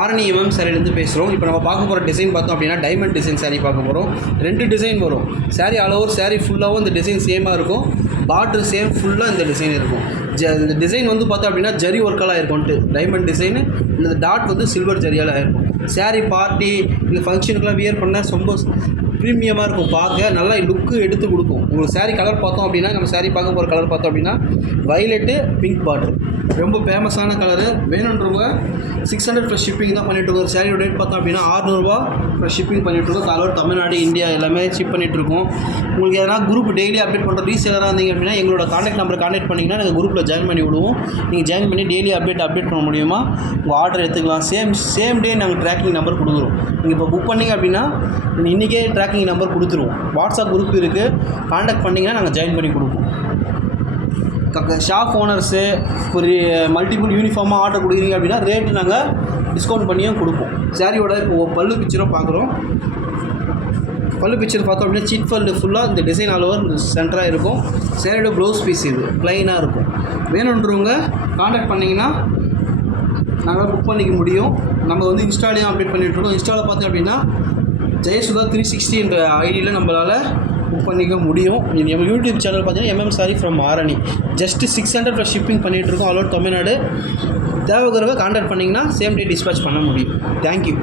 Arani MM சாரிலேருந்து பேசுகிறோம். இப்போ நம்ம பார்க்க போகிற டிசைன் பார்த்தோம் அப்படின்னா டைமண்ட் டிசைன் சாரீ பார்க்க போகிறோம். 2 டிசைன் வரும். சாரீ ஆல் ஓவர் சாரீ ஃபுல்லாகவும் இந்த டிசைன் சேமாக இருக்கும். பார்டர் சேம் ஃபுல்லாக இந்த டிசைன் இருக்கும். இந்த டிசைன் வந்து பார்த்தோம் அப்படின்னா ஜரி ஒர்க்கெல்லாம் இருக்கும்ட்டு டைமண்ட் டிசைனு. இந்த டாட் வந்து சில்வர் ஜரியால் இருக்கும். சாரீ பார்ட்டி இல்லை ஃபங்க்ஷனுக்குலாம் வியர் பண்ண ரொம்ப ப்ரீமியமாக இருக்கும். பார்க்க நல்லா லுக்கு எடுத்து கொடுக்கும். உங்களுக்கு சாரீ கலர் பார்த்தோம் அப்படின்னா நம்ம சாரீ பார்க்க போகிற கலர் பார்த்தோம் அப்படின்னா வயலட்டு பிங்க் பார்டர், ரொம்ப ஃபேமஸான கலரு. வேணுன்றவங்க 600 ப்ளஸ் ஷிப்பிங் தான் பண்ணிகிட்ருக்கோம். ஒரு சாரியோட ரேட் பார்த்தோம் அப்படின்னா 600 ப்ளஸ் ஷிப்பிங் பண்ணிகிட்ருக்கோம். காலோர் தமிழ்நாடு இந்தியா எல்லாமே ஷிப் பண்ணிகிட்ருக்கோம். உங்களுக்கு எதனா குரூப் டெய்லி அப்டேட் பண்ணுற ரீசேலராக இருந்தீங்க அப்படின்னா எங்களோட காண்டாக்ட் நம்பரை காண்டாக்ட் பண்ணிங்கன்னா நாங்கள் குரூப்பில் ஜாயின் பண்ணி விடுவோம். நீங்கள் ஜாயின் பண்ணி டெய்லி அப்டேட் பண்ண முடியுமா உங்கள் ஆர்டர் எடுத்துக்கலாம். சேம் டே நாங்கள் ட்ராக்கிங் நம்பர் கொடுக்குறோம். நீங்கள் இப்போ புக் பண்ணிங்க அப்படின்னா இன்றைக்கே ட்ராக்கிங் நம்பர் கொடுத்துருவோம். வாட்ஸ்அப் குரூப் இருக்குது, காண்டாக்ட் பண்ணிங்கன்னா நாங்கள் ஜாயின் பண்ணி கொடுப்போம். ஷாப் ஓனர்ஸு ஒரு மல்டிபிள் யூனிஃபார்மாக ஆர்டர் கொடுக்குறீங்க அப்படின்னா ரேட்டு நாங்கள் டிஸ்கவுண்ட் பண்ணியும் கொடுப்போம். சாரியோட இப்போது பல்லு பிக்சரும் பார்க்குறோம். பல்லு பிக்சர் பார்த்தோம் அப்படின்னா சீட் பல்லு ஃபுல்லாக இந்த டிசைன் ஆல் ஓவர் சென்டராக இருக்கும். சாரியோட ப்ளவுஸ் பீஸ் இது ப்ளைனாக இருக்கும். வேணுன்றவங்க காண்டாக்ட் பண்ணிங்கன்னா நாங்கள் புக் பண்ணிக்க முடியும். நம்ம வந்து இன்ஸ்டாலையும் அப்டேட் பண்ணிகிட்ருக்கோம். இன்ஸ்டாவில் பார்த்தோம் அப்படின்னா ஜெயசுதா 360 என்ற ஐடியில் நம்மளால் புக் பண்ணிக்க முடியும். நம்ம யூடியூப் சேனல் பார்த்தீங்கன்னா MM sari from Arani. Just 600 plus shipping பண்ணிகிட்ருக்கோம். All over Tamil Nadu. தேவைக்கிறவங்க காண்டாக்ட் பண்ணிங்கன்னா சேம் டே டிஸ்பேச் பண்ண முடியும். தேங்க்யூ.